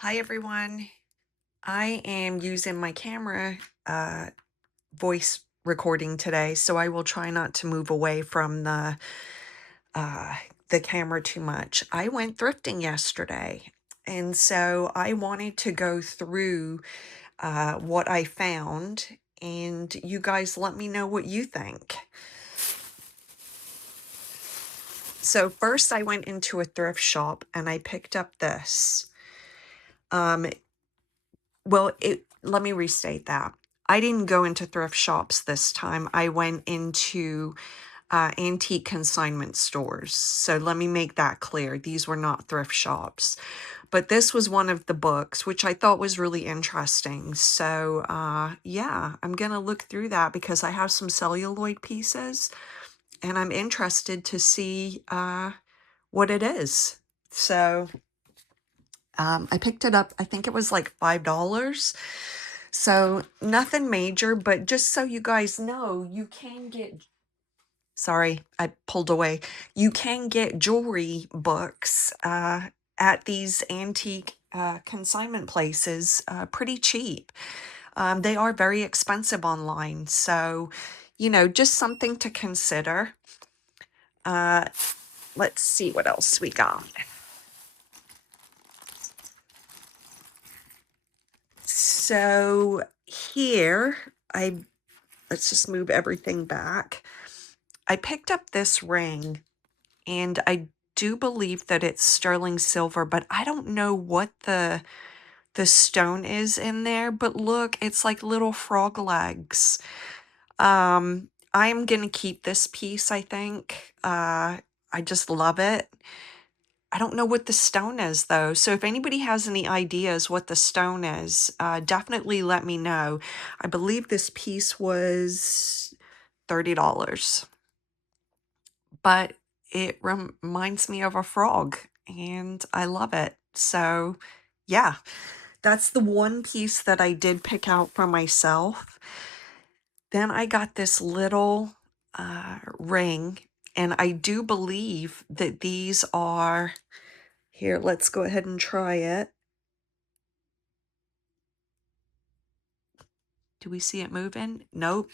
Hi everyone. I am using my camera voice recording today, so I will try not to move away from uh, the camera too much. I went thrifting yesterday, and so I wanted to go through what I found, and you guys let me know what you think. So first, I went into a thrift shop and I picked up this. Um, Let me restate that. I didn't go into thrift shops this time. I went into antique consignment stores. So let me make that clear. These were not thrift shops. But this was one of the books, which I thought was really interesting. So yeah, I'm going to look through that because I have some celluloid pieces and I'm interested to see what it is. So I picked it up, I think it was like $5. So nothing major, but just so you guys know, you can get, sorry, I pulled away. You can get jewelry books at these antique consignment places pretty cheap. They are very expensive online. So, just something to consider. Uh, let's see what else we got. So here, let's just move everything back. I picked up this ring and I do believe that it's sterling silver, but I don't know what the stone is in there, but look, it's like little frog legs. I'm gonna keep this piece, I think. I just love it. I don't know what the stone is though. So if anybody has any ideas what the stone is, definitely let me know. I believe this piece was $30, but it reminds me of a frog and I love it. So yeah, that's the one piece that I did pick out for myself. Then I got this little ring, and I do believe that these are, here, let's go ahead and try it. Do we see it moving? Nope.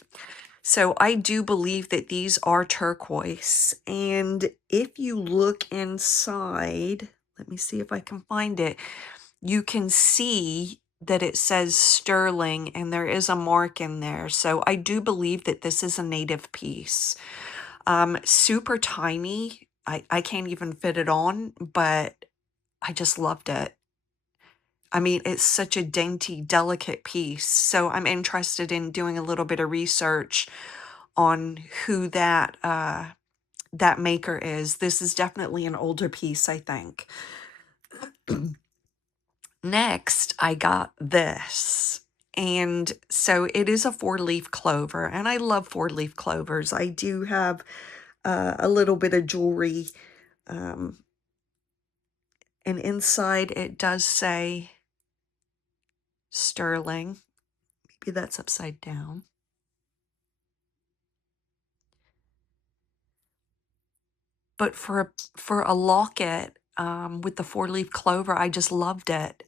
So I do believe that these are turquoise. And if you look inside, let me see if I can find it. You can see that it says sterling and there is a mark in there. So I do believe that this is a native piece. Super tiny. I can't even fit it on, but I just loved it. I mean, it's such a dainty, delicate piece. So I'm interested in doing a little bit of research on who that maker is. This is definitely an older piece, I think. Next, I got this. And so it is a 4-leaf clover, and I love 4-leaf clovers. I do have a little bit of jewelry, um, and inside it does say sterling. Maybe that's upside down. But for a locket with the 4-leaf clover, I just loved it.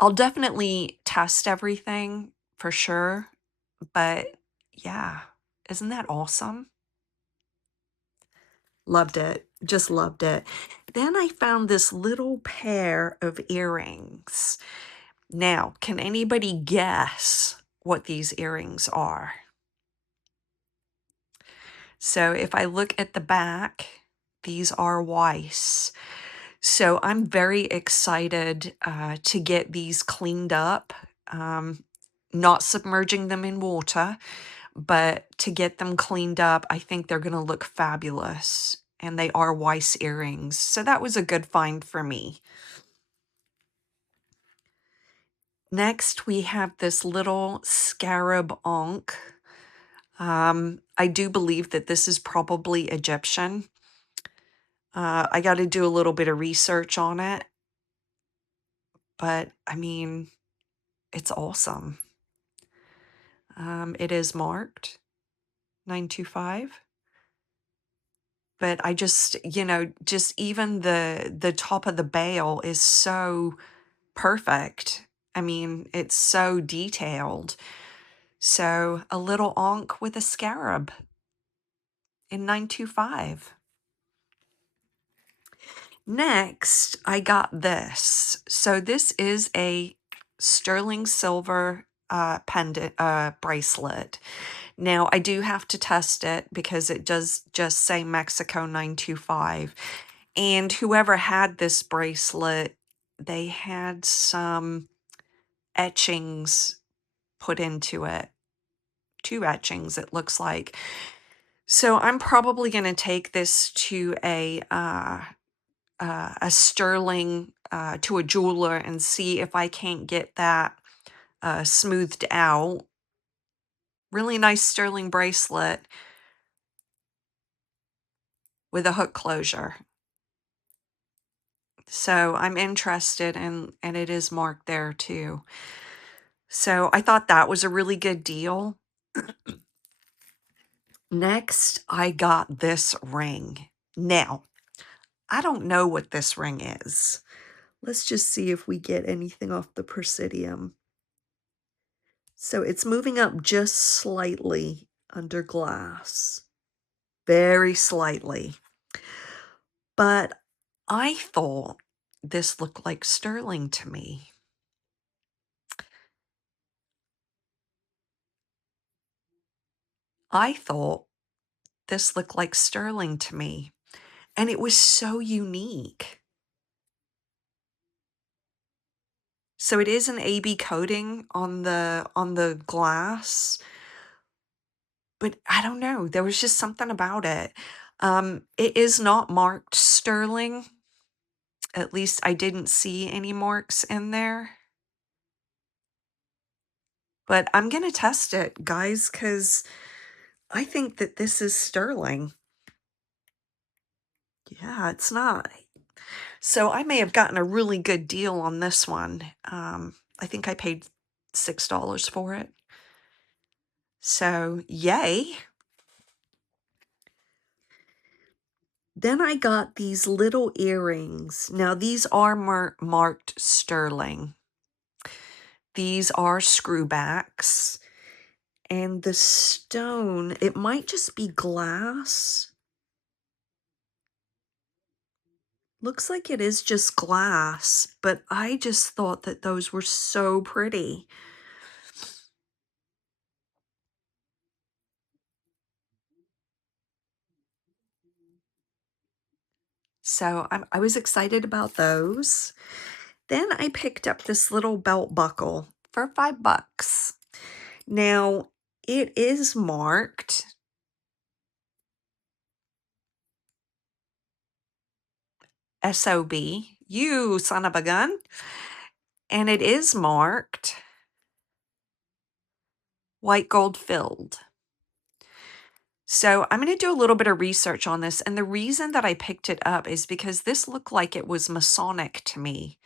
I'll definitely test everything for sure, but yeah, isn't that awesome? Loved it, just loved it. Then I found this little pair of earrings. Now, can anybody guess what these earrings are? So if I look at the back, these are Weiss. So I'm very excited to get these cleaned up, not submerging them in water, but to get them cleaned up. I think they're going to look fabulous. And they are Weiss earrings. So that was a good find for me. Next, we have this little scarab ankh. I do believe that this is probably Egyptian. I got to do a little bit of research on it, but I mean, it's awesome. It is marked 925. but I just, just even the top of the bail is so perfect. I mean, it's so detailed. So a little ankh with a scarab in 925. Next, I got this. So this is a sterling silver pendant bracelet. Now, I do have to test it because it does just say Mexico 925. And whoever had this bracelet, they had some etchings put into it. 2 etchings, it looks like. So I'm probably going to take this to a sterling, to a jeweler and see if I can't get that smoothed out. Really nice sterling bracelet with a hook closure. So I'm interested, and it is marked there too. So I thought that was a really good deal. Next, I got this ring. Now, I don't know what this ring is. Let's just see if we get anything off the Presidium. So it's moving up just slightly under glass. Very slightly. But I thought this looked like sterling to me. I thought this looked like sterling to me. And it was so unique. So it is an AB coating on the glass, but I don't know. There was just something about it. It is not marked sterling. At least I didn't see any marks in there. But I'm going to test it, guys, because I think that this is sterling. Yeah, it's not. So I may have gotten a really good deal on this one. I think I paid $6 for it. So, yay. Then I got these little earrings. Now, these are marked sterling. These are screwbacks. And the stone, it might just be glass. Looks like it is just glass, but I just thought that those were so pretty. So I was excited about those. Then I picked up this little belt buckle for $5. Now, it is marked SOB, you son of a gun. And it is marked white gold filled. So I'm going to do a little bit of research on this. And the reason that I picked it up is because this looked like it was Masonic to me.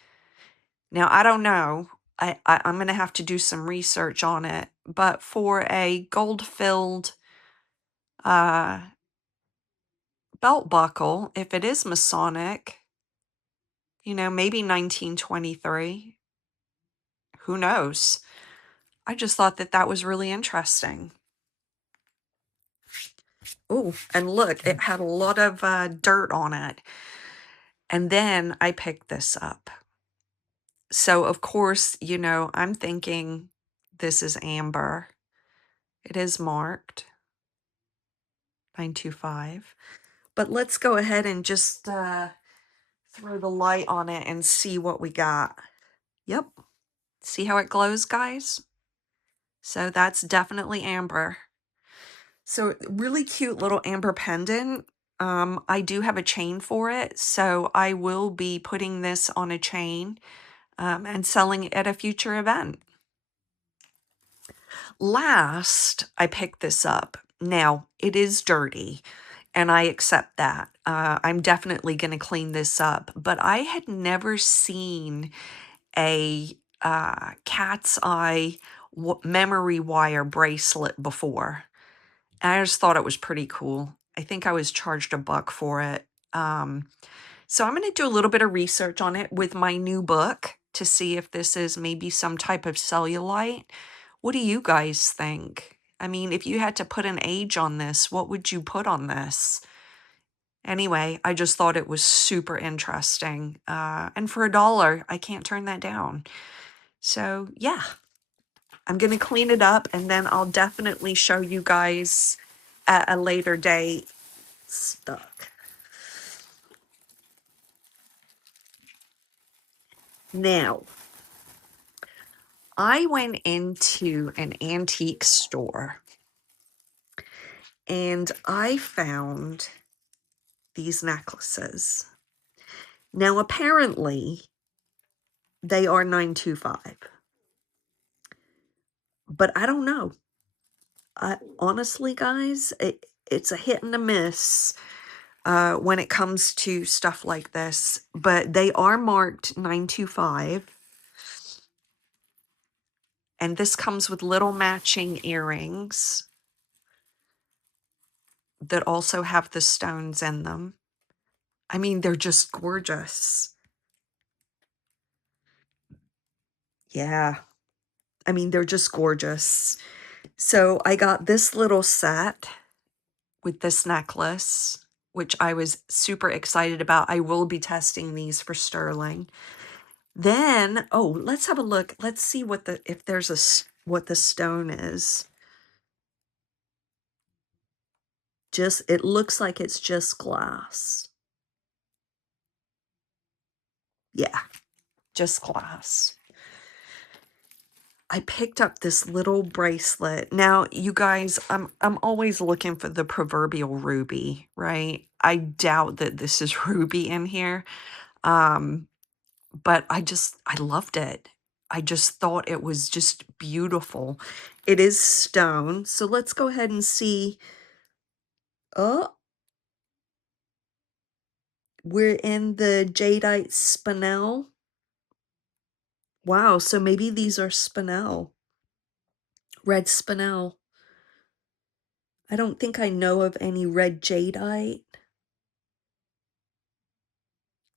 Now, I don't know. I'm going to have to do some research on it. But for a gold-filled belt buckle, if it is Masonic, maybe 1923. Who knows? I just thought that that was really interesting. Oh, and look, it had a lot of dirt on it. And then I picked this up. So, of course, I'm thinking this is amber. It is marked 925. But let's go ahead and just throw the light on it and see what we got. Yep. See how it glows, guys? So that's definitely amber. So really cute little amber pendant. I do have a chain for it, so I will be putting this on a chain and selling it at a future event. Last, I picked this up. Now, it is dirty, and I accept that. I'm definitely going to clean this up, but I had never seen a cat's eye memory wire bracelet before. I just thought it was pretty cool. I think I was charged $1 for it. So I'm going to do a little bit of research on it with my new book to see if this is maybe some type of cellulite. What do you guys think? I mean, if you had to put an age on this, what would you put on this? Anyway, I just thought it was super interesting. And for $1, I can't turn that down. So yeah, I'm going to clean it up and then I'll definitely show you guys at a later date. Stuck. Now, I went into an antique store and I found these necklaces. Now, apparently, they are 925, but I don't know. Honestly, guys, it's a hit and a miss when it comes to stuff like this, but they are marked 925. And this comes with little matching earrings that also have the stones in them. I mean, they're just gorgeous. Yeah. I mean, they're just gorgeous. So I got this little set with this necklace, which I was super excited about. I will be testing these for sterling. Then, oh, let's have a look. Let's see what if there's what the stone is. It looks like it's just glass. Yeah, just glass. I picked up this little bracelet. Now, you guys, I'm always looking for the proverbial ruby, right? I doubt that this is ruby in here. But I loved it. I just thought it was just beautiful. It is stone. So let's go ahead and see. Oh, we're in the jadeite spinel. Wow, so maybe these are spinel. Red spinel. I don't think I know of any red jadeite.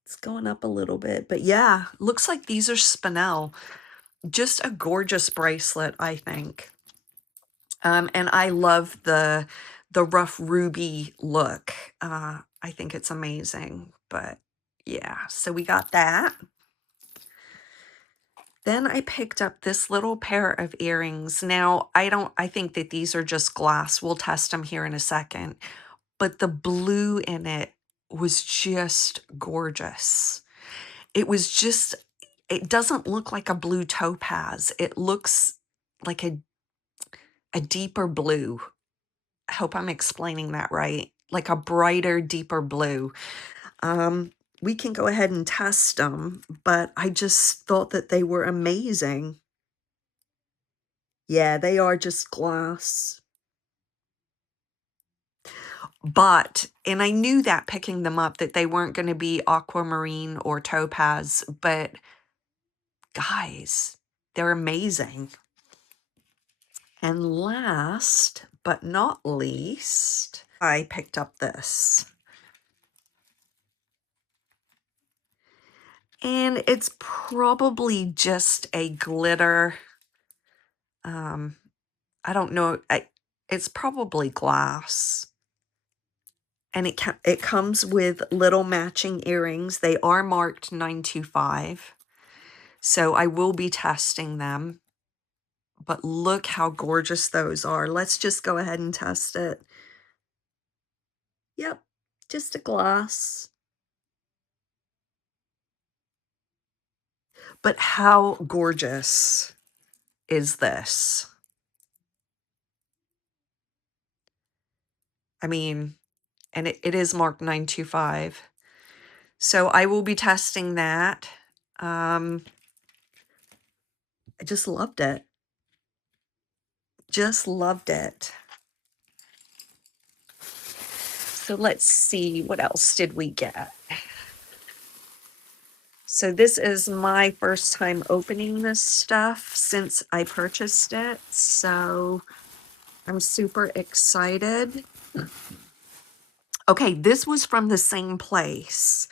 It's going up a little bit, but yeah, looks like these are spinel. Just a gorgeous bracelet, I think. And I love the rough ruby look. I think it's amazing, but yeah, so we got that. Then I picked up this little pair of earrings. Now, I think that these are just glass. We'll test them here in a second. But the blue in it was just gorgeous. It was just, it doesn't look like a blue topaz. It looks like a deeper blue. I hope I'm explaining that right. Like a brighter, deeper blue. We can go ahead and test them, but I just thought that they were amazing. Yeah, they are just glass. But, and I knew that picking them up, that they weren't going to be aquamarine or topaz, but guys, they're amazing. And last but not least, I picked up this. And it's probably just a glitter. I don't know. It's probably glass. And it comes with little matching earrings. They are marked 925. So I will be testing them. But look how gorgeous those are. Let's just go ahead and test it. Yep, just a glass. But how gorgeous is this? I mean, and it is marked 925. So I will be testing that. I just loved it. Just loved it. So let's see, what else did we get? So this is my first time opening this stuff since I purchased it. So I'm super excited. Okay, this was from the same place.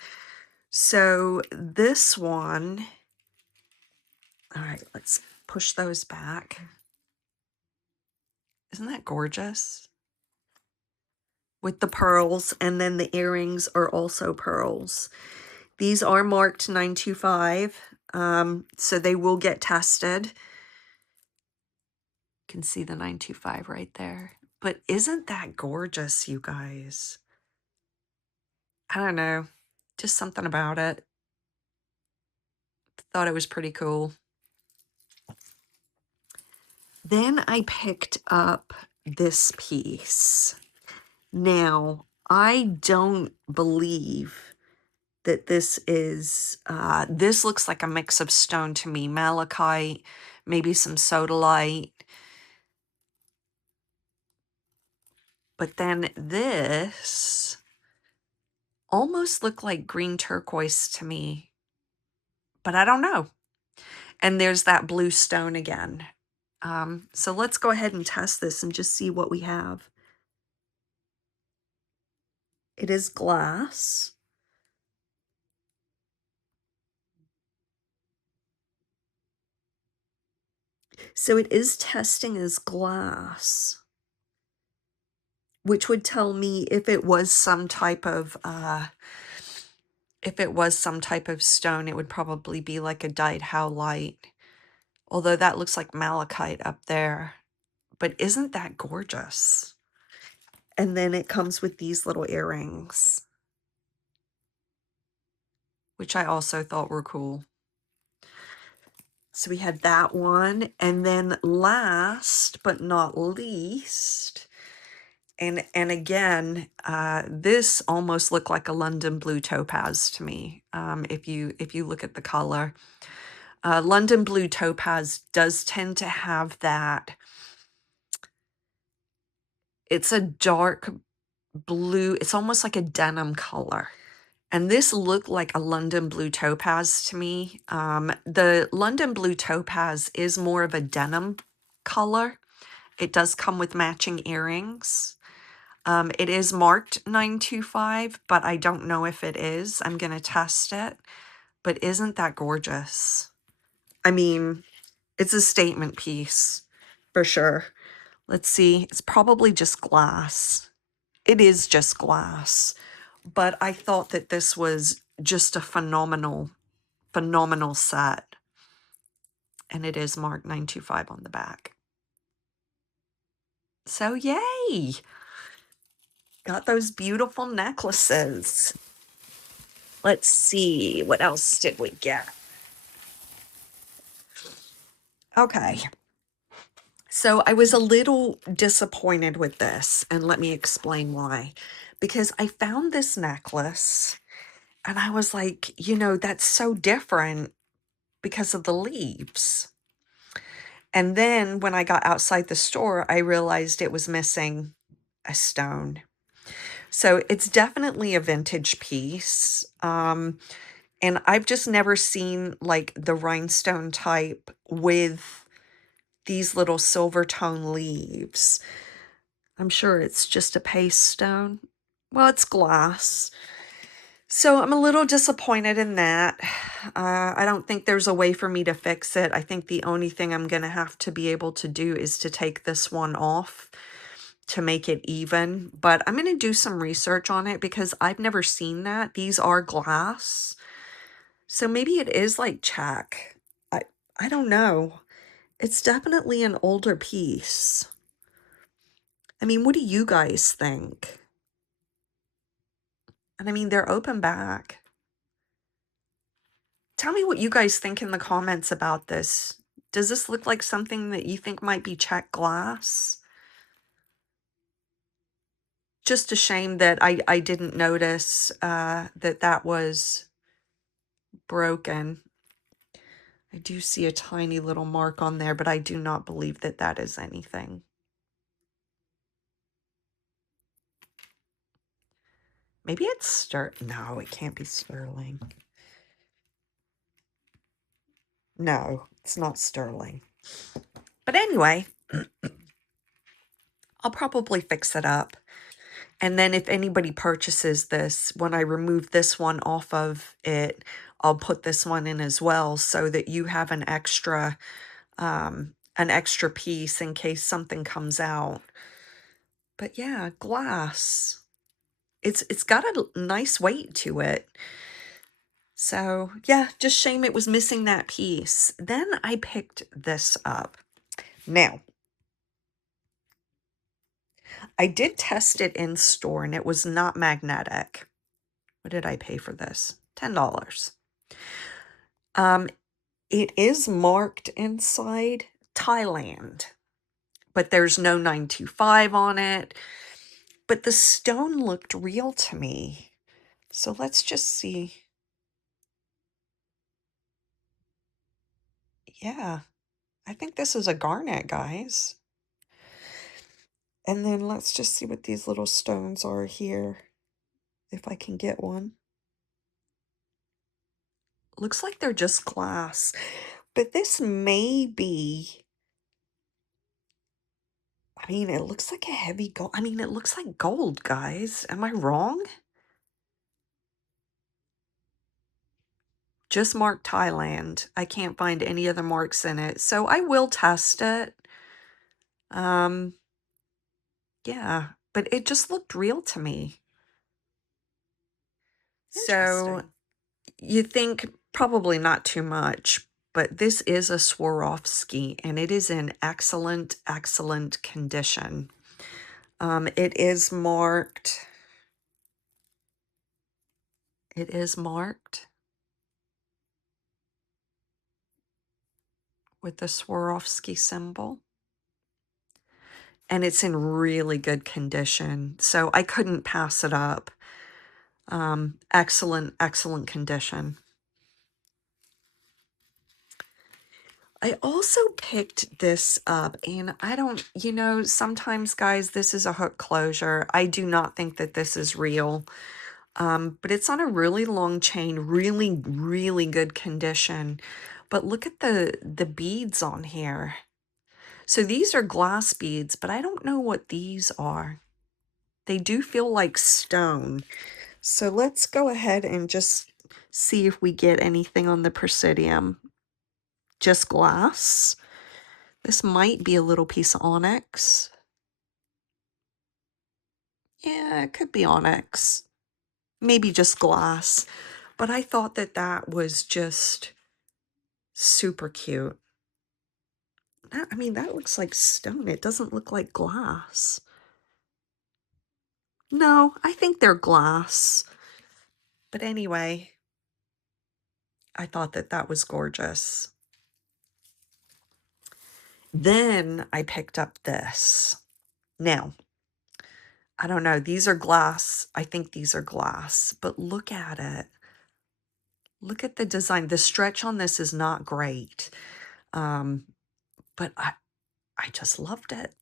So this one, all right, let's push those back. Isn't that gorgeous? With the pearls, and then the earrings are also pearls. These are marked 925, so they will get tested. You can see the 925 right there. But isn't that gorgeous, you guys? I don't know, just something about it. Thought it was pretty cool. Then I picked up this piece. Now, I don't believe that this is, this looks like a mix of stone to me. Malachite, maybe some sodalite. But then this almost looked like green turquoise to me. But I don't know. And there's that blue stone again. So let's go ahead and test this and just see what we have. It is glass. So it is testing as glass, which would tell me if it was some type of stone, it would probably be like a dyed howlite. Although that looks like malachite up there. But isn't that gorgeous? And then it comes with these little earrings, which I also thought were cool. So we had that one. And then last but not least, and again, this almost looked like a London blue topaz to me. If you look at the color, London blue topaz does tend to have that. It's a dark blue. It's almost like a denim color. And this looked like a London blue topaz to me. The London blue topaz is more of a denim color. It does come with matching earrings. It is marked 925, but I don't know if it is. I'm going to test it. But isn't that gorgeous? I mean, it's a statement piece for sure. Let's see. It's probably just glass. It is just glass. But I thought that this was just a phenomenal set. And it is marked 925 on the back. So yay! Got those beautiful necklaces. Let's see, what else did we get? Okay. So I was a little disappointed with this, and let me explain why. Because I found this necklace, and I was like, you know, that's so different because of the leaves. And then when I got outside the store, I realized it was missing a stone. So it's definitely a vintage piece. And I've just never seen like the rhinestone type with these little silver tone leaves. I'm sure it's just a paste stone. Well, it's glass. So I'm a little disappointed in that. I don't think there's a way for me to fix it. I think the only thing I'm going to have to be able to do is to take this one off to make it even. But I'm going to do some research on it because I've never seen that. These are glass. So maybe it is like Czech. I don't know. It's definitely an older piece. I mean, what do you guys think? And I mean, they're open back. Tell me what you guys think in the comments about this. Does this look like something that you think might be Czech glass? Just a shame that I didn't notice that was broken. I do see a tiny little mark on there, but I do not believe that that is anything. Maybe it's no, it can't be sterling. No, it's not sterling. But anyway, I'll probably fix it up. And then if anybody purchases this, when I remove this one off of it, I'll put this one in as well so that you have an extra piece in case something comes out. But yeah, glass. It's got a nice weight to it. So yeah, just shame it was missing that piece. Then I picked this up. Now, I did test it in store and it was not magnetic. What did I pay for this? $10. Um, it is marked inside Thailand, but there's no 925 on it. But the stone looked real to me. So let's just see. Yeah, I think this is a garnet, guys. And then let's just see what these little stones are here, if I can get one. Looks like they're just glass, but this may be, I mean, it looks like a heavy gold. I mean, it looks like gold, guys. Am I wrong? Just marked Thailand. I can't find any other marks in it, so I will test it. Um, yeah, but it just looked real to me. So you think probably not too much, but this is a Swarovski and it is in excellent, excellent condition. It is marked. It is marked with the Swarovski symbol. And it's in really good condition. So I couldn't pass it up. Excellent, excellent condition. I also picked this up, and I don't, sometimes, guys, this is a hook closure. I do not think that this is real. But it's on a really long chain, really, really good condition. But look at the beads on here. So these are glass beads, but I don't know what these are. They do feel like stone. So let's go ahead and just see if we get anything on the Presidium. Just glass. This might be a little piece of onyx. Yeah, it could be onyx. Maybe just glass. But I thought that that was just super cute. I mean, that looks like stone. It doesn't look like glass. No, I think they're glass. But anyway, I thought that that was gorgeous. Then I picked up this. Now, I don't know. These are glass. I think these are glass. But look at it. Look at the design. The stretch on this is not great. But I just loved it.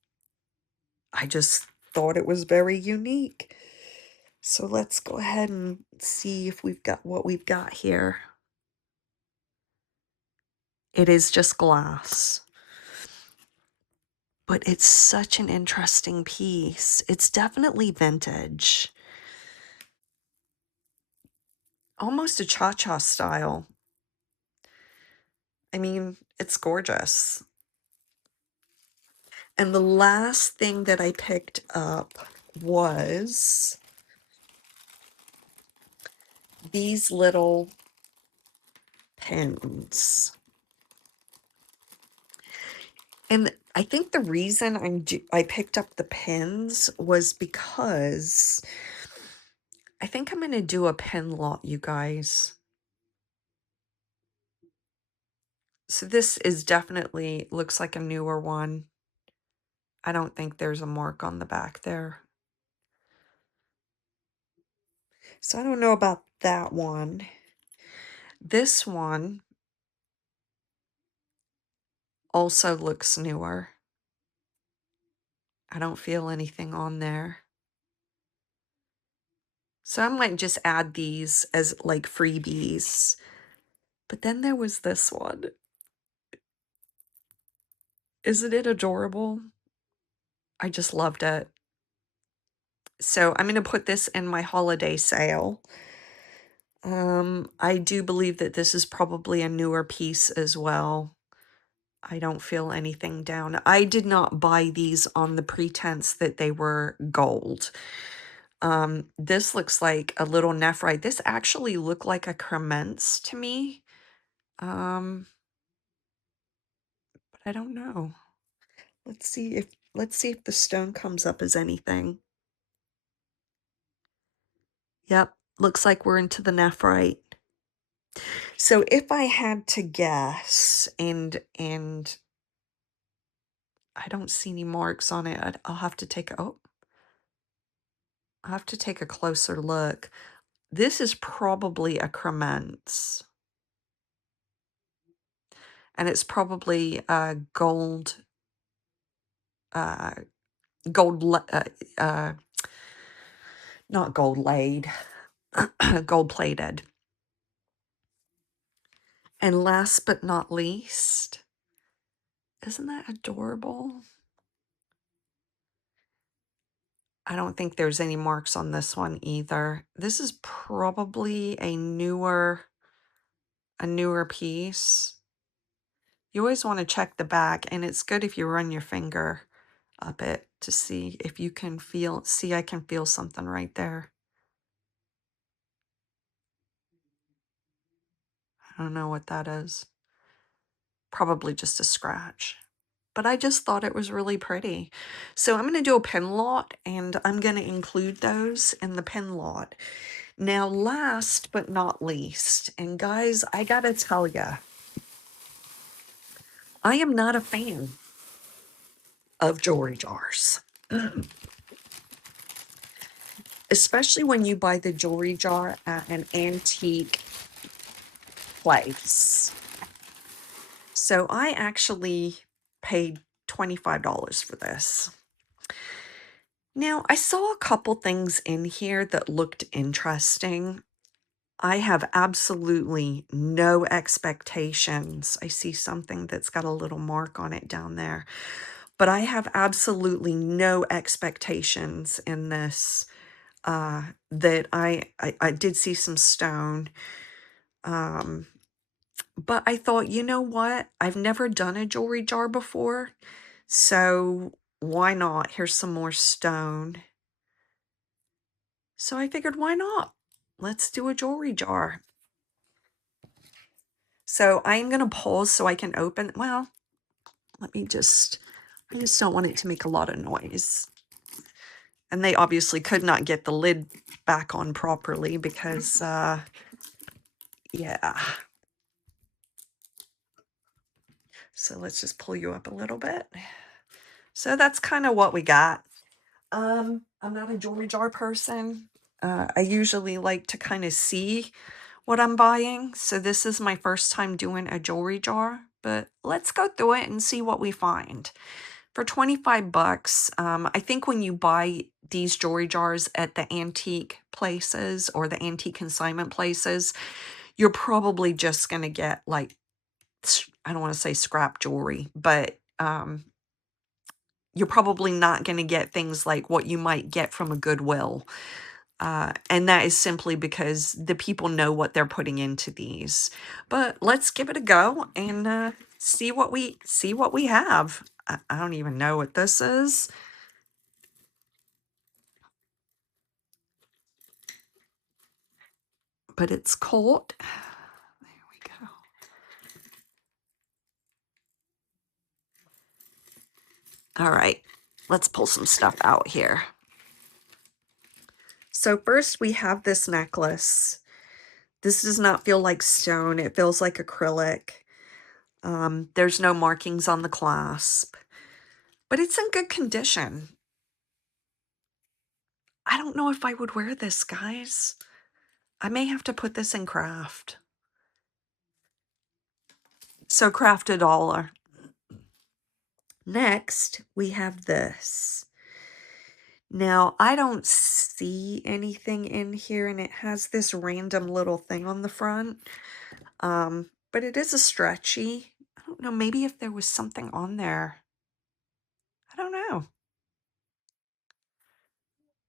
I just thought it was very unique. So let's go ahead and see if we've got what we've got here. It is just glass. But it's such an interesting piece. It's definitely vintage. Almost a cha-cha style. I mean, it's gorgeous. And the last thing that I picked up was these little pins. And I think the reason I picked up the pins was because I think I'm going to do a pin lot, you guys. So this is definitely looks like a newer one. I don't think there's a mark on the back there. So I don't know about that one. This one also looks newer. I don't feel anything on there. So I might just add these as like freebies. But then there was this one. Isn't it adorable? I just loved it. So I'm going to put this in my holiday sale. I do believe that this is probably a newer piece as well. I don't feel anything down. I did not buy these on the pretense that they were gold. This looks like a little nephrite. This actually looked like a cremence to me. But I don't know. Let's see if the stone comes up as anything. Yep, looks like we're into the nephrite. So if I had to guess, and I don't see any marks on it, I'll have to take I'll have to take a closer look. This is probably a cremence, and it's probably gold, uh, gold, not gold laid, gold plated. And last but not least, isn't that adorable? I don't think there's any marks on this one either. This is probably a newer piece. You always want to check the back, and it's good if you run your finger up it to see if you can see I can feel something right there. I don't know what that is. Probably just a scratch. But I just thought it was really pretty. So I'm going to do a pin lot, and I'm going to include those in the pin lot. Now, last but not least, and guys, I got to tell you, I am not a fan of jewelry jars, especially when you buy the jewelry jar at an antique place. So I actually paid $25 for this. Now, I saw a couple things in here that looked interesting. I have absolutely no expectations. I see something that's got a little mark on it down there. But I have absolutely no expectations in this. That I did see some stone. But I thought, you know what? I've never done a jewelry jar before. So why not? Here's some more stone. So I figured, why not? Let's do a jewelry jar. So I'm going to pause so I can open. Well, I just don't want it to make a lot of noise. And they obviously could not get the lid back on properly because, yeah. So let's just pull you up a little bit. So that's kind of what we got. I'm not a jewelry jar person. I usually like to kind of see what I'm buying. So this is my first time doing a jewelry jar, but let's go through it and see what we find. For 25 bucks, I think when you buy these jewelry jars at the antique places or the antique consignment places, you're probably just going to get like, I don't want to say scrap jewelry, but you're probably not going to get things like what you might get from a Goodwill. And that is simply because the people know what they're putting into these. But let's give it a go and see what we have. I don't even know what this is. But it's caught. There we go. All right, let's pull some stuff out here. So first we have this necklace. This does not feel like stone. It feels like acrylic. There's no markings on the clasp, but it's in good condition. I don't know if I would wear this, guys. I may have to put this in craft. So craft a dollar. Next, we have this. Now, I don't see anything in here, and it has this random little thing on the front. But it is a stretchy. I don't know, maybe if there was something on there. I don't know.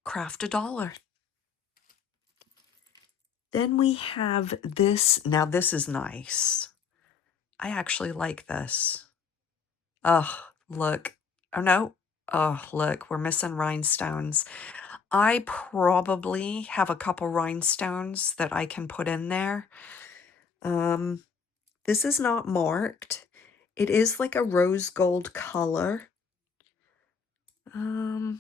craft $1. Then we have this. Now this is nice. I actually like this. Oh, look. Oh, no. Oh, look, we're missing rhinestones. I probably have a couple rhinestones that I can put in there. This is not marked. It is like a rose gold color. I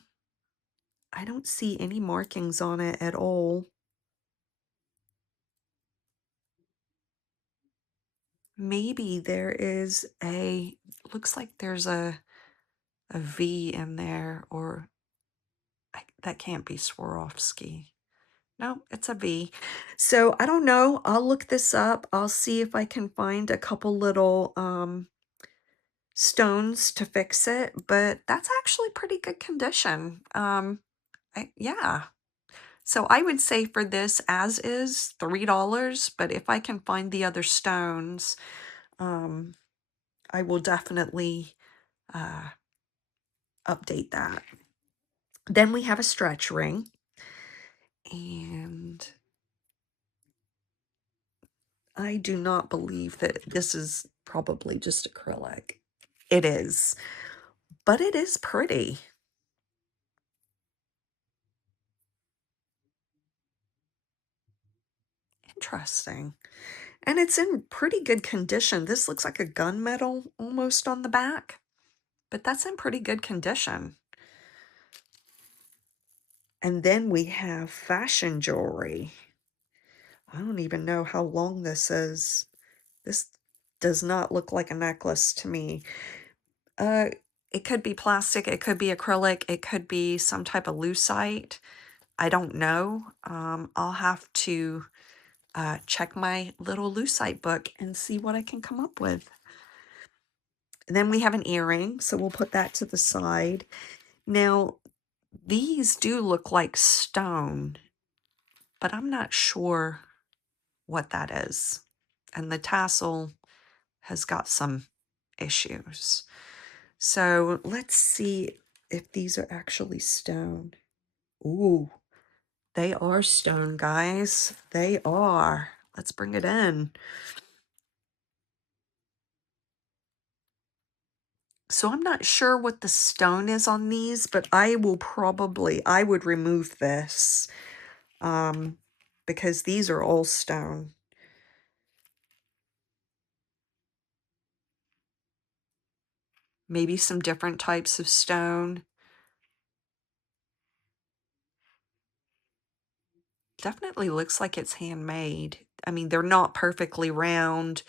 don't see any markings on it at all. Maybe there is looks like there's a V in there, or that can't be Swarovski. No, it's a V. So I don't know. I'll look this up. I'll see if I can find a couple little stones to fix it, but that's actually pretty good condition. Yeah. So I would say for this as is $3, but if I can find the other stones, I will definitely update that. Then we have a stretch ring, and I do not believe that this is probably just acrylic. It is, but it is pretty. Interesting. And it's in pretty good condition. This looks like a gunmetal almost on the back, but that's in pretty good condition. And then we have fashion jewelry. I don't even know how long this is. This does not look like a necklace to me. Uh, it could be plastic, it could be acrylic, it could be some type of lucite. I don't know. I'll have to check my little lucite book and see what I can come up with. And then we have an earring, so we'll put that to the side. Now, these do look like stone, but I'm not sure what that is. And the tassel has got some issues. So let's see if these are actually stone. Ooh, they are stone, guys. They are. Let's bring it in. So I'm not sure what the stone is on these, but I would remove this because these are all stone. Maybe some different types of stone. Definitely looks like it's handmade. I mean, they're not perfectly round.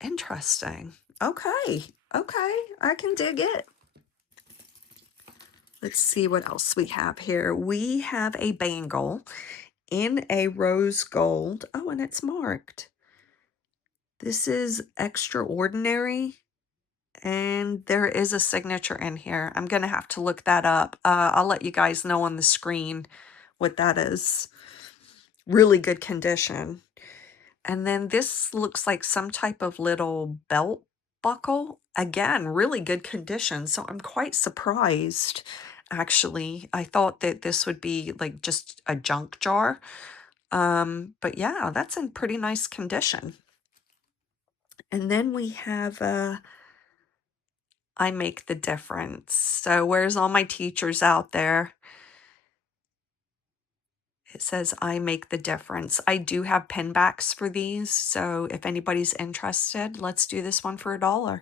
Interesting. Okay. Okay. I can dig it. Let's see what else we have here. We have a bangle in a rose gold. Oh, and it's marked. This is extraordinary. And there is a signature in here. I'm going to have to look that up. I'll let you guys know on the screen what that is. Really good condition. And then this looks like some type of little belt buckle. Again, really good condition. So I'm quite surprised, actually. I thought that this would be like just a junk jar. But yeah, that's in pretty nice condition. And then we have I make the difference. So where's all my teachers out there? It says I make the difference. I do have pin backs for these, so if anybody's interested, let's do this one for $1.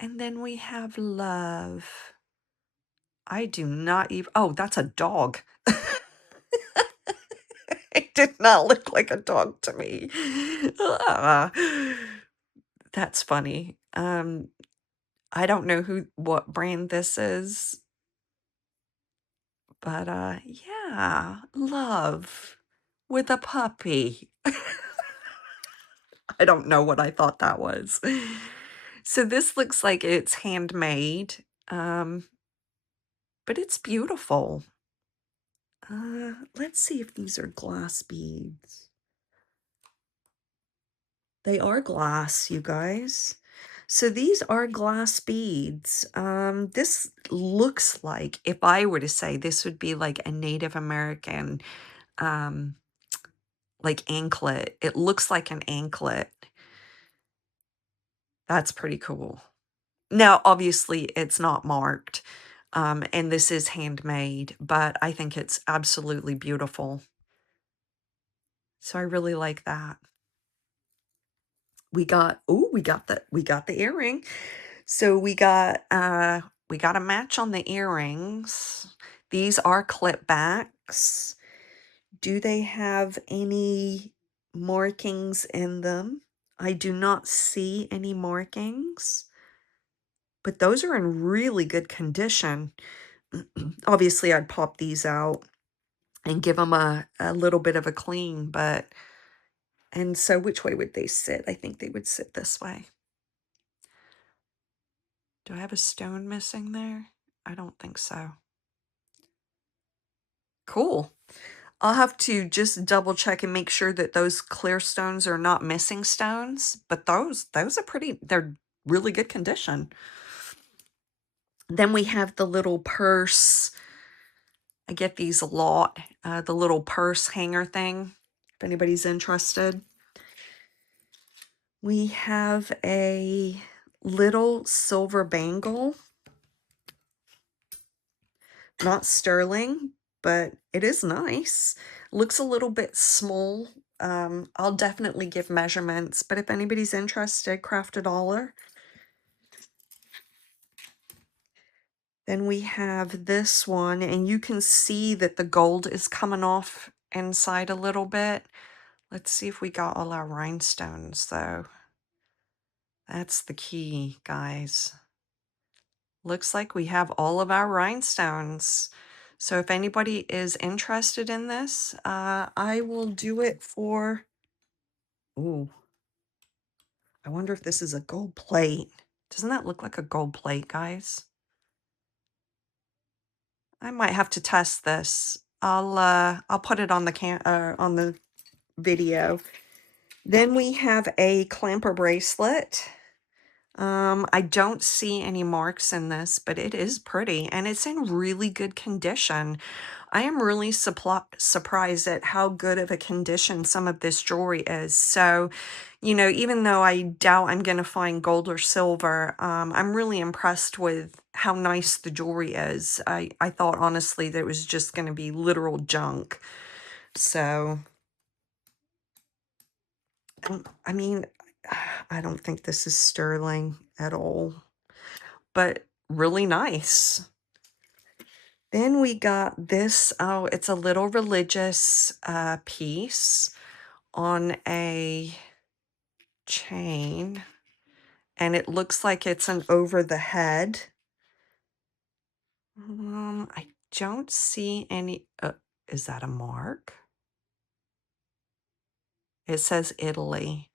And then we have love. I do not even, oh, that's a dog. It did not look like a dog to me. Ah, that's funny. I don't know what brand this is, but yeah, love with a puppy. I don't know what I thought that was. So this looks like it's handmade, but it's beautiful. Let's see if these are glass beads. They are glass, you guys. So these are glass beads. This looks like, if I were to say, this would be like a Native American, um, like anklet. It looks like an anklet. That's pretty cool. Now, obviously, it's not marked, and this is handmade, but I think it's absolutely beautiful. So I really like that. We got the earring. So we got a match on the earrings. These are clip backs. Do they have any markings in them? I do not see any markings, but those are in really good condition. Obviously, I'd pop these out and give them a little bit of a clean, but and so which way would they sit? I think they would sit this way. Do I have a stone missing there? I don't think so. Cool. I'll have to just double check and make sure that those clear stones are not missing stones, but those are they're really good condition. Then we have the little purse. I get these a lot. The little purse hanger thing, if anybody's interested. We have a little silver bangle. Not sterling, but it is nice. Looks a little bit small. I'll definitely give measurements, but if anybody's interested, craft a dollar. Then we have this one, and you can see that the gold is coming off inside a little bit. Let's see if we got all our rhinestones, though. That's the key, guys. Looks like we have all of our rhinestones. So if anybody is interested in this, I will do it for... Ooh, I wonder if this is a gold plate. Doesn't that look like a gold plate, guys? I might have to test this. I'll put it on the video. Then we have a clamper bracelet. I don't see any marks in this, but it is pretty and it's in really good condition. I am really surprised at how good of a condition some of this jewelry is. So, you know, even though I doubt I'm going to find gold or silver, I'm really impressed with how nice the jewelry is. I thought honestly that it was just going to be literal junk. So, I mean, I don't think this is sterling at all, but really nice. Then we got this, oh, it's a little religious piece on a chain, and it looks like it's an over the head. I don't see any, is that a mark? It says Italy.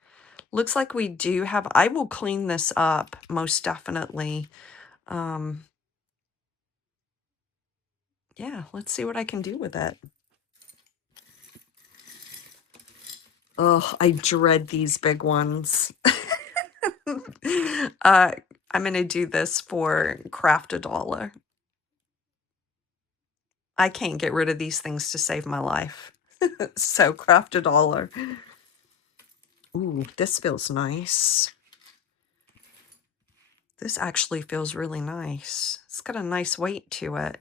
Looks like we do have, I will clean this up, most definitely. Yeah, let's see what I can do with it. Oh, I dread these big ones. I'm gonna do this for craft a dollar. I can't get rid of these things to save my life. So craft a dollar. Ooh, this feels nice. This actually feels really nice. It's got a nice weight to it.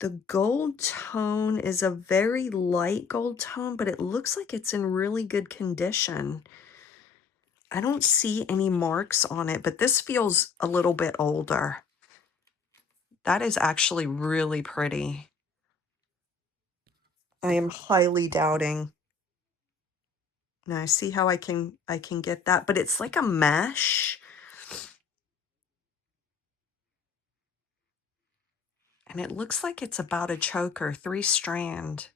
The gold tone is a very light gold tone, but it looks like it's in really good condition. I don't see any marks on it, but this feels a little bit older. That is actually really pretty. I am highly doubting. Now I see how I can get that, but it's like a mesh. And it looks like it's about a choker, 3-strand.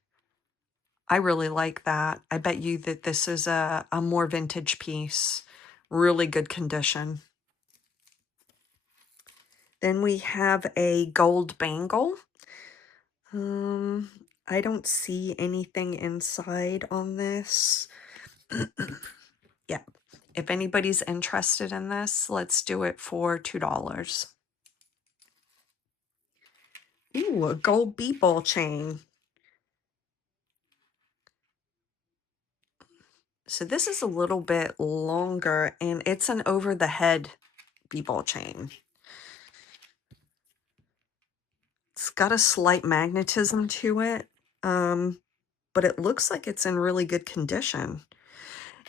I really like that. I bet you that this is a more vintage piece. Really good condition. Then we have a gold bangle. I don't see anything inside on this. Yeah. If anybody's interested in this, let's do it for $2. Ooh, a gold bead ball chain. So this is a little bit longer, and it's an over the head bead ball chain. It's got a slight magnetism to it, but it looks like it's in really good condition.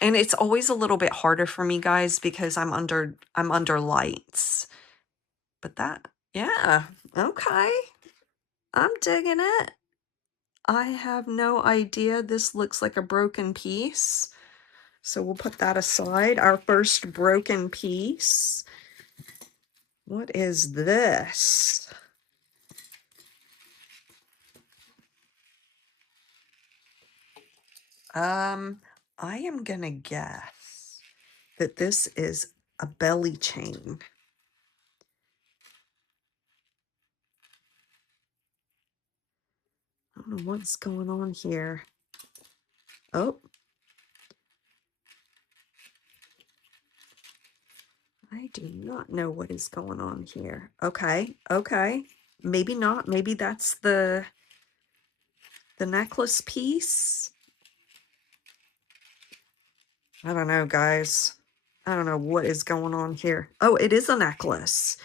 And it's always a little bit harder for me, guys, because I'm under lights. But that, yeah, okay. I'm digging it. I have no idea. This looks like a broken piece. So we'll put that aside. Our first broken piece. What is this? I am gonna guess that this is a belly chain. I don't know what's going on here. Oh, I do not know what is going on here. Okay, okay. Maybe not. Maybe that's the necklace piece. I don't know, guys. I don't know what is going on here. Oh, it is a necklace.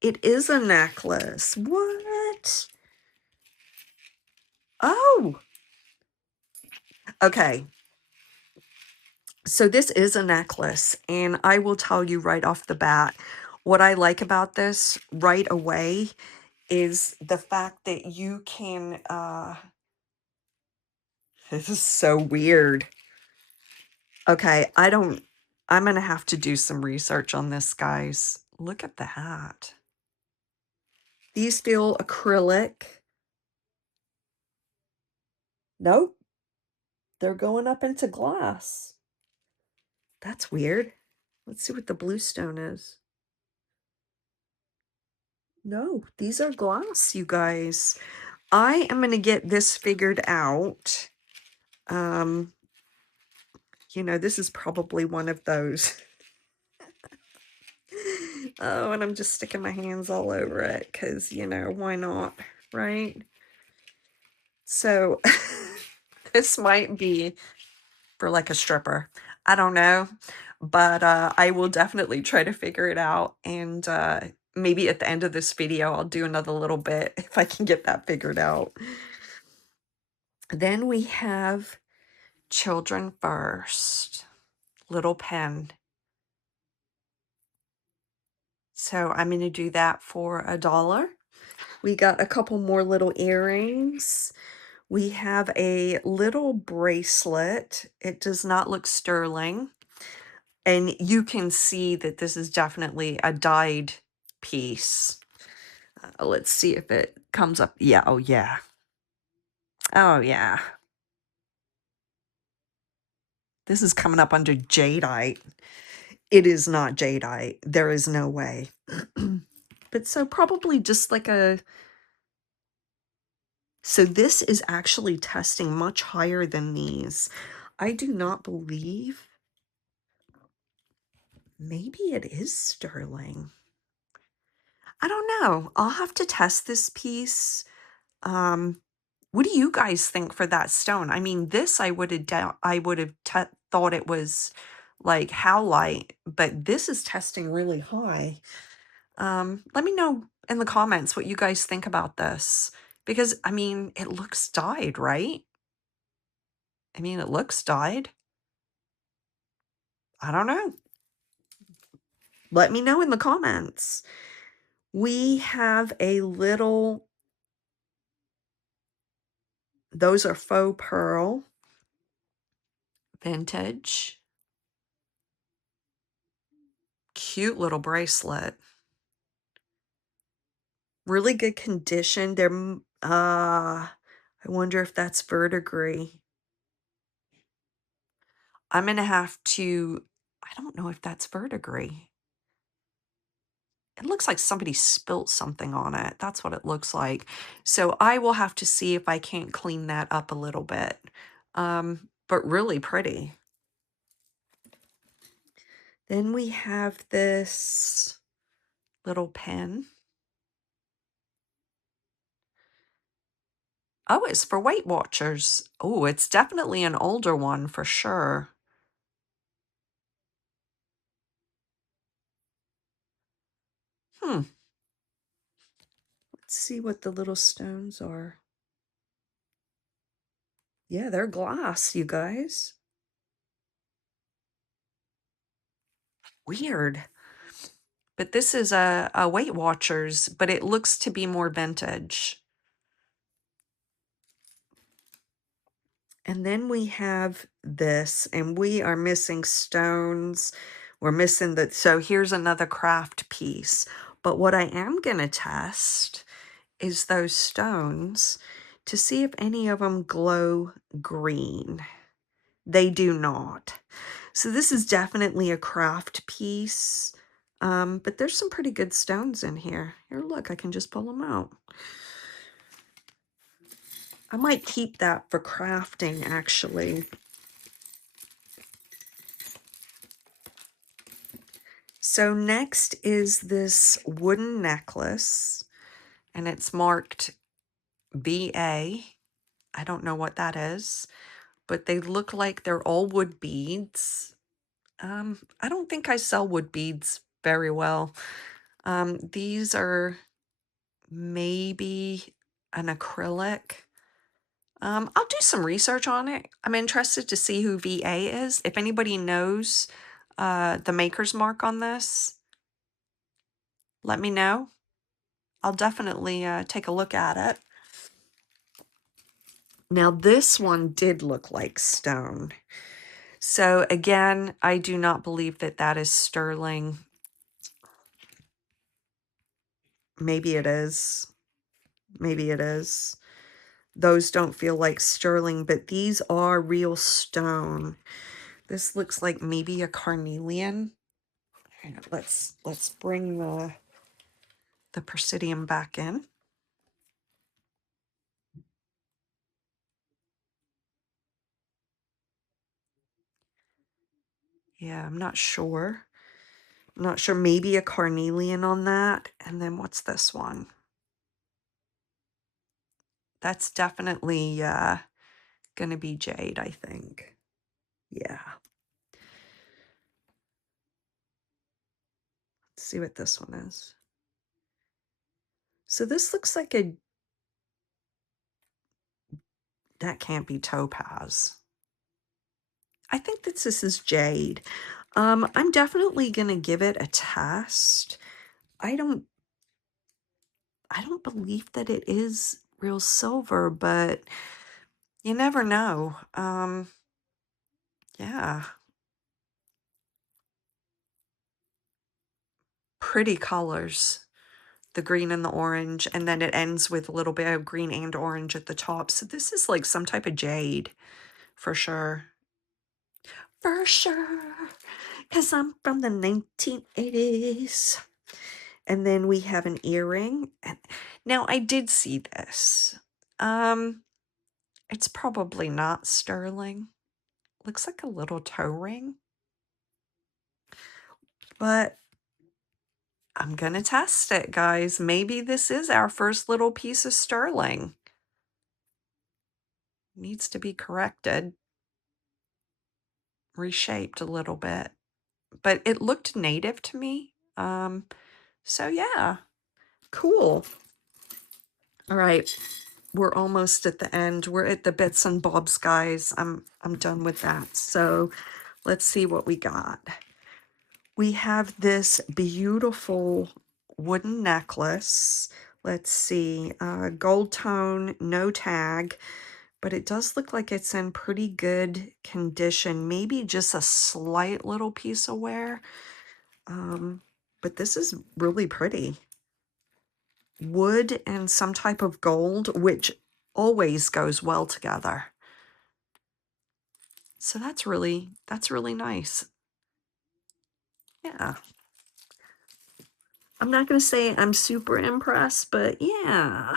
It is a necklace. What? Oh, okay. So this is a necklace, and I will tell you right off the bat, what I like about this right away is the fact that you can, this is so weird. Okay, I'm gonna have to do some research on this, guys. Look at that. These feel acrylic. Nope, they're going up into glass. That's weird. Let's see what the blue stone is. No, these are glass, you guys. I am gonna get this figured out. Um, this is probably one of those. Oh, and I'm just sticking my hands all over it because, why not, right? So this might be for like a stripper. I don't know, but I will definitely try to figure it out. And maybe at the end of this video, I'll do another little bit if I can get that figured out. Then we have Children First, little pen. So I'm going to do that for $1. We got a couple more little earrings. We have a little bracelet. It does not look sterling. And you can see that this is definitely a dyed piece. Let's see if it comes up. Yeah, oh yeah. Oh yeah. This is coming up under jadeite. It is not jadeite. There is no way. But so probably just like so this is actually testing much higher than these. I do not believe. Maybe it is sterling. I don't know. I'll have to test this piece. What do you guys think for that stone? I mean, this I would have thought it was like howlite, but this is testing really high. Let me know in the comments what you guys think about this, because I mean, it looks dyed, right? I mean, it looks dyed. I don't know. Let me know in the comments. We have a little, those are faux pearl, vintage, cute little bracelet. Really good condition. I wonder if that's verdigris. I'm gonna have to, I don't know if that's verdigris. It looks like somebody spilt something on it. That's what it looks like. So I will have to see if I can't clean that up a little bit. But really pretty. Then we have this little pin. Oh, it's for Weight Watchers. Oh, it's definitely an older one for sure. Hmm. Let's see what the little stones are. Yeah, they're glass, you guys. Weird. But this is a Weight Watchers, but it looks to be more vintage. And then we have this, and we are missing stones. We're missing the, so here's another craft piece. But what I am going to test is those stones to see if any of them glow green. They do not. So this is definitely a craft piece. But there's some pretty good stones in here. Here, look, I can just pull them out. I might keep that for crafting, actually. So next is this wooden necklace, and it's marked VA. I don't know what that is, but they look like they're all wood beads. I don't think I sell wood beads very well. These are maybe an acrylic. I'll do some research on it. I'm interested to see who VA is. If anybody knows the maker's mark on this, let me know. I'll definitely take a look at it. Now this one did look like stone. So again, I do not believe that that is sterling. Maybe it is. Maybe it is. Those don't feel like sterling, but these are real stone. This looks like maybe a carnelian. Hang on, let's bring the Presidium back in. Yeah, I'm not sure. I'm not sure. Maybe a carnelian on that. And then what's this one? That's definitely gonna be jade, I think. Yeah. Let's see what this one is. So this looks like a, that can't be topaz. I think that this is jade. I'm definitely gonna give it a test. I don't believe that it is real silver, but you never know. Yeah. Pretty colors. The green and the orange, and then it ends with a little bit of green and orange at the top. So this is like some type of jade for sure. For sure. Because I'm from the 1980s. And then we have an earring. And now I did see this. It's probably not sterling. Looks like a little toe ring. But I'm going to test it, guys. Maybe this is our first little piece of sterling. Needs to be corrected. Reshaped a little bit. But it looked native to me. So yeah. Cool. All right. We're almost at the end. We're at the bits and bobs, guys. I'm done with that. So let's see what we got. We have this beautiful wooden necklace. Let's see, gold tone, no tag, but it does look like it's in pretty good condition. Maybe just a slight little piece of wear. But this is really pretty. Wood and some type of gold, which always goes well together. So that's really nice. Yeah. I'm not going to say I'm super impressed, but yeah.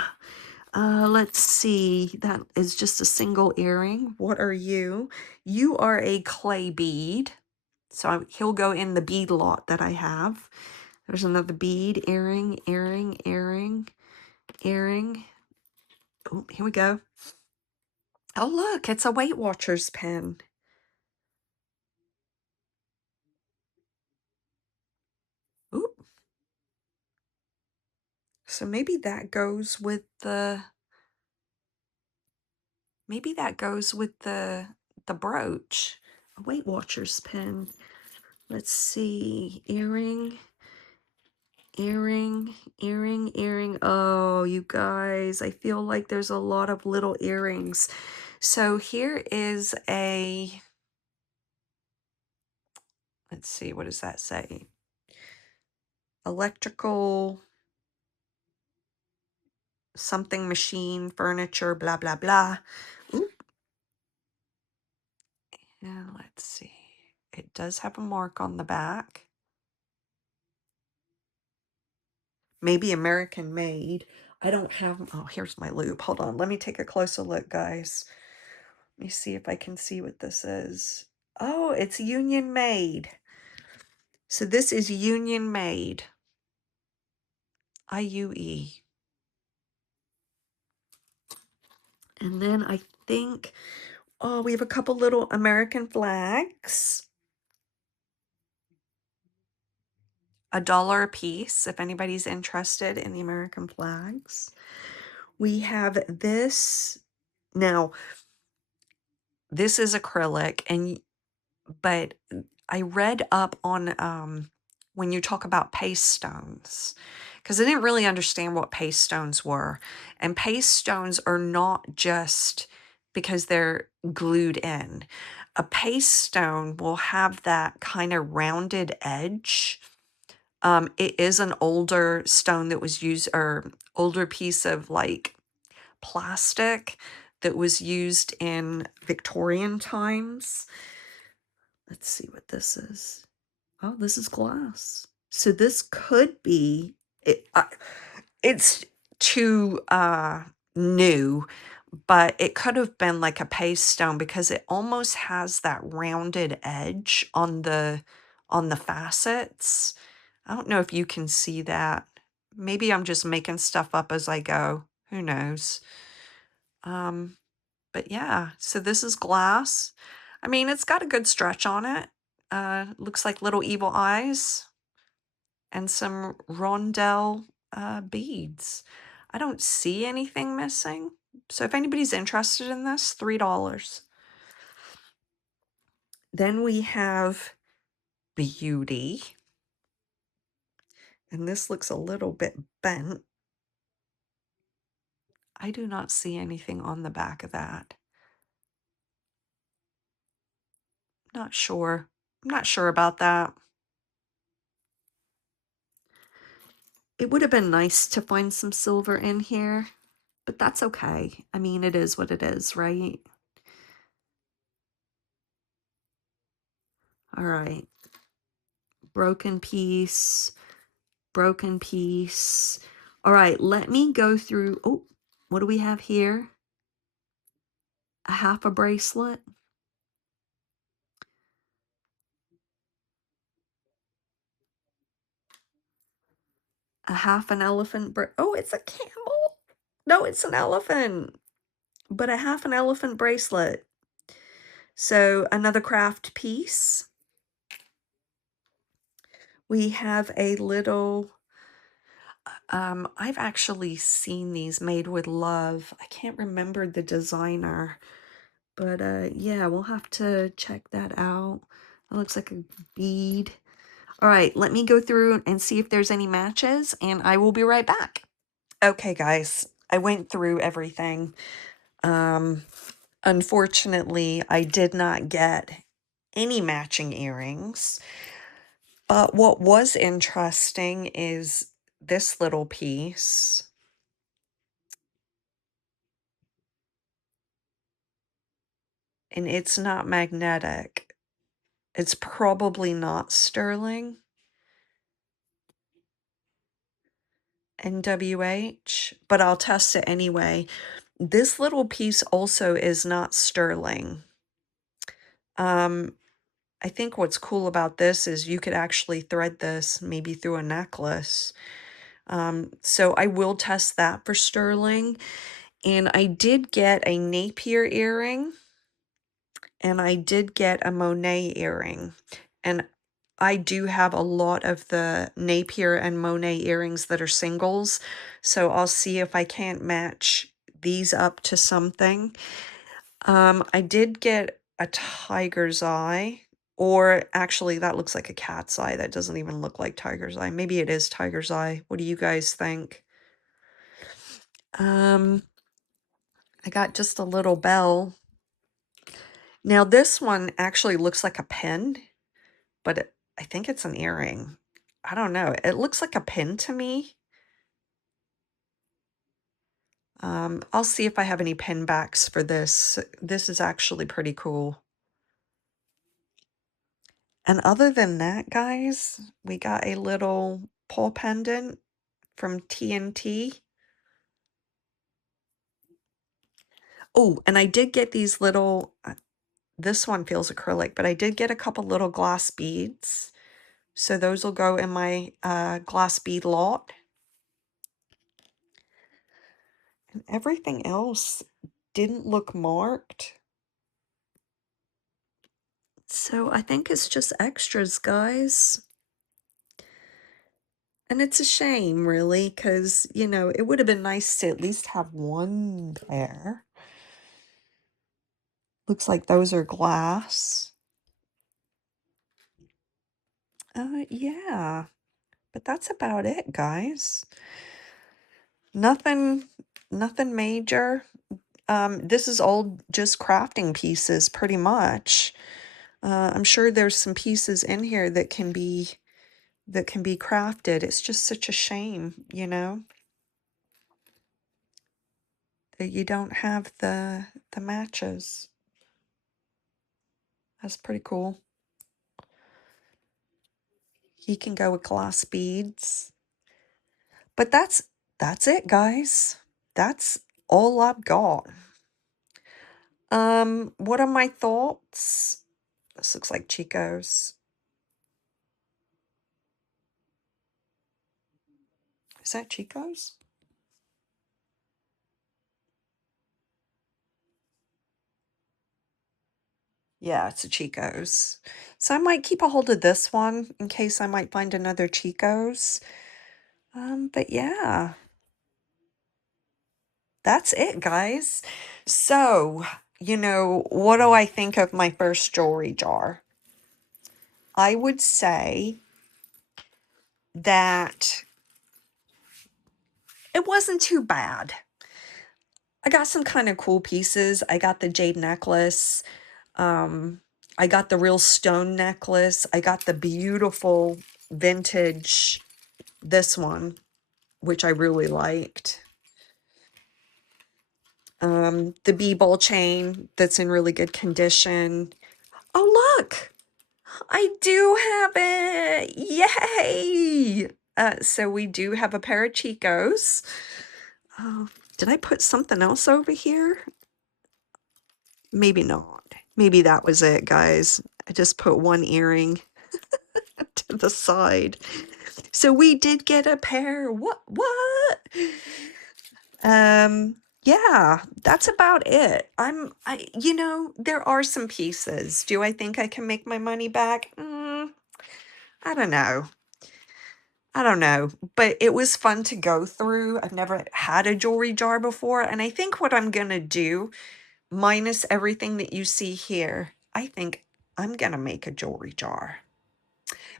Let's see. That is just a single earring. What are you? You are a clay bead. So he'll go in the bead lot that I have. There's another bead, earring, earring, earring, earring. Oh, here we go. Oh, look, it's a Weight Watchers pen. Ooh. So maybe that goes with the, the brooch. A Weight Watchers pen. Let's see. Earring, earring, earring, earring. Oh, you guys, I feel like there's a lot of little earrings. So here is a, let's see, what does that say? Electrical something machine, furniture, blah, blah, blah. Ooh. Yeah, let's see. It does have a mark on the back. Maybe American made. I don't have, oh, here's my loop. Hold on, let me take a closer look, guys. Let me see if I can see what this is. Oh, it's Union made. So this is Union made. IUE. And then I think, oh, we have a couple little American flags. $1 a piece if anybody's interested in the American flags. We have this. Now, this is acrylic, but I read up on when you talk about paste stones, because I didn't really understand what paste stones were. And paste stones are not just because they're glued in. A paste stone will have that kind of rounded edge. It is an older stone that was used, or older piece of like plastic that was used in Victorian times. Let's see what this is. Oh, this is glass. So this could be, it's too new, but it could have been like a paste stone because it almost has that rounded edge on the facets. I don't know if you can see that. Maybe I'm just making stuff up as I go. Who knows? But yeah, so this is glass. I mean, it's got a good stretch on it. Looks like little evil eyes and some rondelle beads. I don't see anything missing. So if anybody's interested in this, $3. Then we have Beauty. And this looks a little bit bent. I do not see anything on the back of that. Not sure. I'm not sure about that. It would have been nice to find some silver in here, but that's okay. I mean, it is what it is, right? All right. Broken piece, broken piece. All right, let me go through. Oh, what do we have here? A half a bracelet. A half an elephant. Oh, it's a camel. No, it's an elephant, but a half an elephant bracelet. So another craft piece. We have a little, I've actually seen these made with love. I can't remember the designer, but yeah, we'll have to check that out. It looks like a bead. All right, let me go through and see if there's any matches, and I will be right back. Okay, guys, I went through everything. Unfortunately, I did not get any matching earrings. But what was interesting is this little piece. And it's not magnetic. It's probably not sterling. NWH, but I'll test it anyway. This little piece also is not sterling. I think what's cool about this is you could actually thread this maybe through a necklace. So I will test that for sterling. And I did get a Napier earring, and I did get a Monet earring. And I do have a lot of the Napier and Monet earrings that are singles, so I'll see if I can't match these up to something. I did get a tiger's eye, or actually that looks like a cat's eye. That doesn't even look like tiger's eye. Maybe it is tiger's eye. What do you guys think? I got just a little bell. Now this one actually looks like a pin, but I think it's an earring. I don't know. It looks like a pin to me. I'll see if I have any pin backs for this. This is actually pretty cool. And other than that, guys, we got a little pole pendant from TNT. Oh, and I did get these little, this one feels acrylic, but I did get a couple little glass beads. So those will go in my glass bead lot. And everything else didn't look marked. So I think it's just extras, guys. And it's a shame, really, because, you know, it would have been nice to at least have one pair. Looks like those are glass. Yeah. But that's about it, guys. Nothing major. This is all just crafting pieces, pretty much. I'm sure there's some pieces in here that can be crafted. It's just such a shame, you know, that you don't have the matches. That's pretty cool. He can go with glass beads. But that's it, guys. That's all I've got. What are my thoughts? This looks like Chico's. Is that Chico's? Yeah, it's a Chico's. So I might keep a hold of this one in case I might find another Chico's. But yeah, that's it, guys. So, you know, what do I think of my first jewelry jar? I would say that it wasn't too bad. I got some kind of cool pieces. I got the jade necklace. I got the real stone necklace. I got the beautiful vintage, this one, which I really liked. The bee-ball chain that's in really good condition. Oh, look! I do have it! Yay! So we do have a pair of Chicos. Did I put something else over here? Maybe not. Maybe that was it, guys. I just put one earring to the side. So we did get a pair. What? Yeah, that's about it. You know, there are some pieces. Do I think I can make my money back? I don't know. I don't know, but it was fun to go through. I've never had a jewelry jar before, and I think what I'm gonna do, minus everything that you see here, I think I'm gonna make a jewelry jar.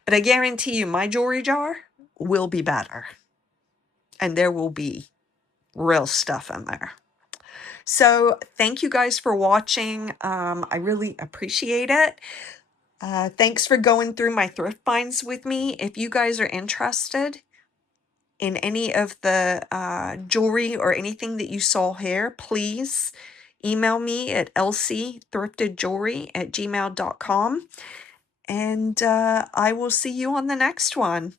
But I guarantee you my jewelry jar will be better, and there will be real stuff in there. So thank you guys for watching. I really appreciate it. Thanks for going through my thrift finds with me. If you guys are interested in any of the jewelry or anything that you saw here, please email me at lcthriftedjewelry@gmail.com, and I will see you on the next one.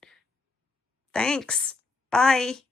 Thanks. Bye.